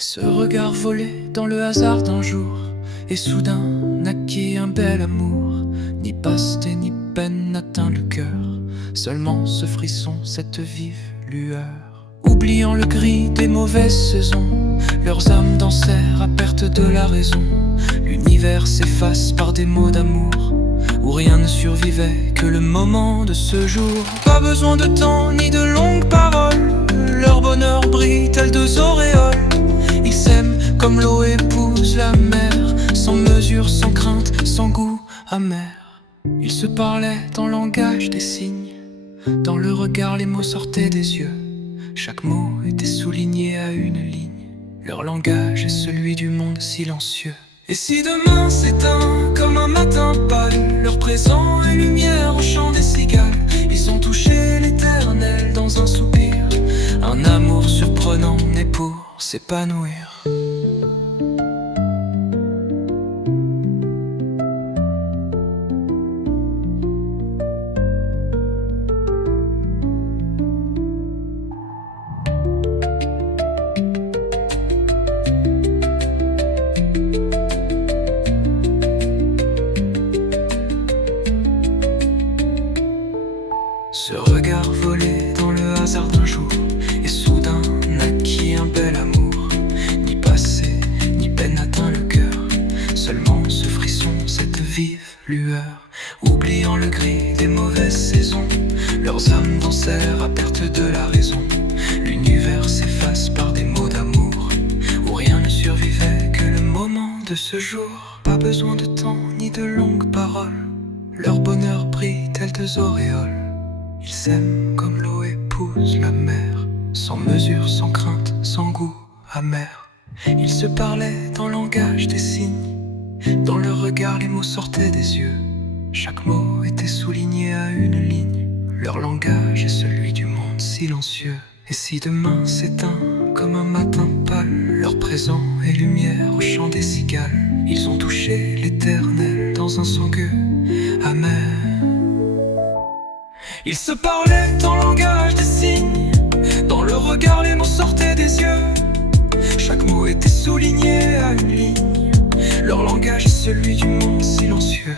Ce regard volé dans le hasard d'un jour, et soudain naquit un bel amour. Ni pasté ni peine n'atteint le cœur, seulement ce frisson, cette vive lueur. Oubliant le gris des mauvaises saisons, leurs âmes dansèrent à perte de la raison. L'univers s'efface par des mots d'amour, où rien ne survivait que le moment de ce jour. Pas besoin de temps ni de longues paroles, leur bonheur brille tel deux auréoles. Ils s'aiment comme l'eau épouse la mer, sans mesure, sans crainte, sans goût amer. Ils se parlaient en langage des signes, dans le regard les mots sortaient des yeux. Chaque mot était souligné à une ligne, leur langage est celui du monde silencieux. Et si demain s'éteint comme un matin pâle, leur présent est lumière au chant des cigales. Ils ont touché l'éternel dans un soupir, un amour surprenant né pour s'épanouir. Ce regard volé dans le hasard d'un jour, et soudain naquit un bel amour. Ni passé, ni peine n'atteint le cœur, seulement ce frisson, cette vive lueur. Oubliant le gris des mauvaises saisons, leurs âmes dansèrent à perte de la raison. L'univers s'efface par des mots d'amour, où rien ne survivait que le moment de ce jour. Pas besoin de temps ni de longues paroles, leur bonheur brille tel deux auréoles. Ils s'aiment comme l'eau épouse la mer, sans mesure, sans crainte, sans goût amer. Ils se parlaient dans le langage des signes, dans leur regard les mots sortaient des yeux. Chaque mot était souligné à une ligne, leur langage est celui du monde silencieux. Et si demain s'éteint comme un matin pâle, leur présent est lumière au chant des cigales. Ils ont touché l'éternel dans un sangueux amer. Ils se parlaient en langage des signes, dans le regard les mots sortaient des yeux. Chaque mot était souligné à une ligne, leur langage est celui du monde silencieux.